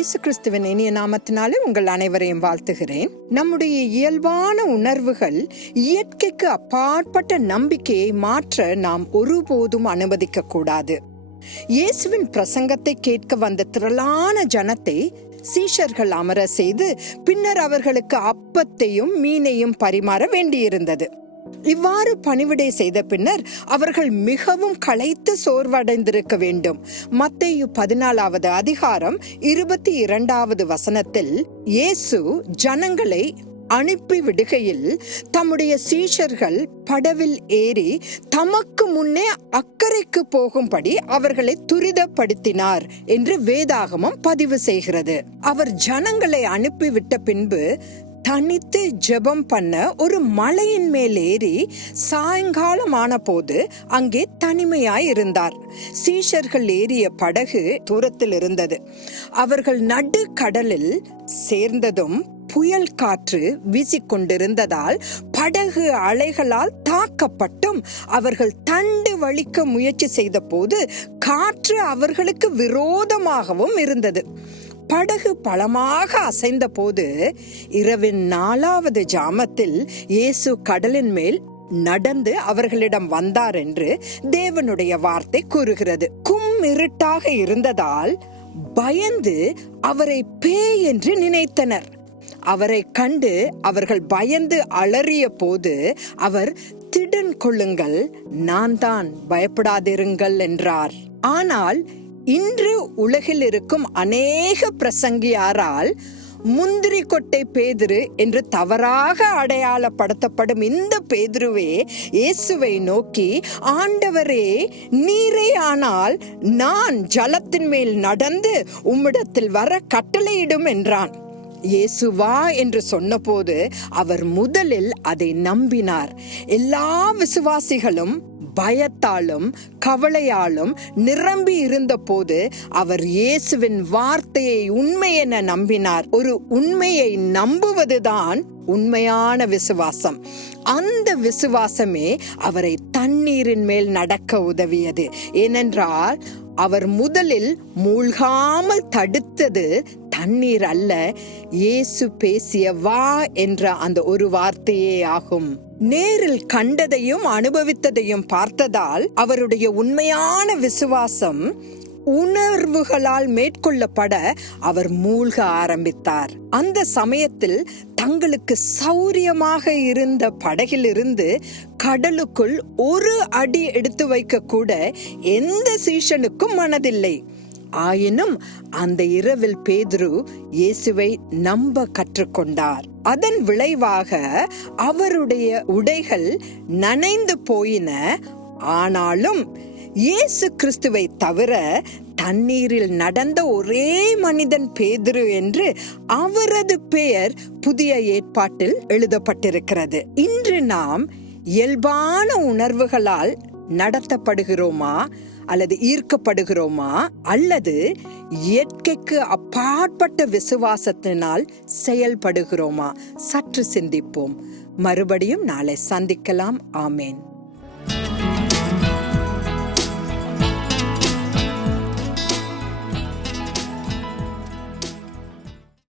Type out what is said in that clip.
இயேசு கிறிஸ்துவின் இனிய நாமத்தினாலே உங்கள் அனைவரையும் வாழ்த்துகிறேன். நம்முடைய இயல்பான உணர்வுகள் இயற்கைக்கு அப்பாற்பட்ட நம்பிக்கையை மாற்ற நாம் ஒருபோதும் அனுமதிக்க கூடாது. இயேசுவின் பிரசங்கத்தை கேட்க வந்த திரளான ஜனத்தை சீஷர்கள் அமர செய்து பின்னர் அவர்களுக்கு அப்பத்தையும் மீனையும் பரிமாற வேண்டியிருந்தது. இவ்வாறு பணிவிடை செய்த பின்னர் அவர்கள் மிகவும் களைத்து சோர்வடைந்திருக்க வேண்டும். மத்தேயு 14வது அதிகாரம் 22வது வசனத்தில் இயேசு ஜனங்களை அனுப்பி விடுகையில் தம்முடைய சீஷர்கள் படவில் ஏறி தமக்கு முன்னே அக்கறைக்கு போகும்படி அவர்களை துரிதப்படுத்தினார் என்று வேதாகமம் பதிவு செய்கிறது. அவர் ஜனங்களை அனுப்பிவிட்ட பின்பு தனித்து ஜெபம் பண்ண ஒரு மலையின் மேல் ஏறி சாயங்காலமான போது அங்கே தனிமையாய் இருந்தார். சீஷர்கள் ஏறிய படகு தூரத்தில் இருந்தது. அவர்கள் நடு கடலில் சேர்ந்ததும் புயல் காற்று வீசிக்கொண்டிருந்ததால் படகு அலைகளால் தாக்கப்பட்டும் அவர்கள் தண்டு வலிக்க முயற்சி செய்த போது காற்று அவர்களுக்கு விரோதமாகவும் இருந்தது. படகு பலமாக அசைந்த போது இரவின் 4வது ஜாமத்தில் இயேசு கடலின் மேல் நடந்து அவர்களிடம் வந்தார் என்று தேவனுடைய வார்த்தை கூறுகிறது. இருட்டாக இருந்ததால் பயந்து அவரை பேய் என்று நினைத்தனர். அவரை கண்டு அவர்கள் பயந்து அலறிய போது அவர் திடன் கொள்ளுங்கள், நான் தான், பயப்படாதிருங்கள் என்றார். ஆனால் இன்று உலகில் இருக்கும் அநேக பிரசங்கியாரால் முந்திரி கொட்டை பேதுரு என்று தவறாக அடையாளப்படுத்தப்படும் இந்த பேதுருவே இயேசுவை நோக்கி, ஆண்டவரே, நீரே ஆனால் நான் ஜலத்தின் மேல் நடந்து உம்மிடத்தில் வர கட்டளையிடும் என்றான். இயேசு வா என்று சொன்னபோது அவர் முதலில் அதை நம்பினார். எல்லா விசுவாசிகளும் பயத்தாலும் கவலையாலும் நிரம்பி இருந்த போது அவர் இயேசுவின் வார்த்தையை உண்மை என நம்பினார். ஒரு உண்மையை நம்புவதுதான் உண்மையான விசுவாசம். அந்த விசுவாசமே அவரை தண்ணீரின் மேல் நடக்க உதவியது. ஏனென்றால் அவர் முதலில் மூழ்காமல் தடுத்தது தண்ணீர் அல்ல, இயேசு பேசிய வா என்ற அந்த ஒரு வார்த்தையே ஆகும். நேரில் கண்டதையும் அனுபவித்ததையும் பார்த்ததால் அவருடைய உண்மையான விசுவாசம் உணர்வுகளால் மேற்கொள்ளப்பட அவர் மூழ்க ஆரம்பித்தார். அந்த சமயத்தில் தங்களுக்கு சௌரியமாக இருந்த படகிலிருந்து கடலுக்குள் ஒரு அடி எடுத்து வைக்க கூட எந்த சீஷனுக்கும் மனதில்லை. ஆயினும் அந்த இரவில் பேதுரு இயேசுவை நம்ப கற்றுக்கொண்டார். அதன் விளைவாக அவருடைய உடைகள் நனைந்து போயின. ஆனாலும் இயேசு கிறிஸ்துவை தவிர தண்ணீரில் நடந்த ஒரே மனிதன் பேதுரு என்று அவரது பெயர் புதிய ஏற்பாட்டில் எழுதப்பட்டிருக்கிறது. இன்று நாம் இயல்பான உணர்வுகளால் நடத்தப்படுகிறோமா அல்லது ஈர்க்கப்படுகிறோமா அல்லது இயற்கைக்கு அப்பாற்பட்ட விசுவாசத்தினால் செயல்படுகிறோமா? சற்று சிந்திப்போம். மறுபடியும் நாளை சந்திக்கலாம். ஆமேன்.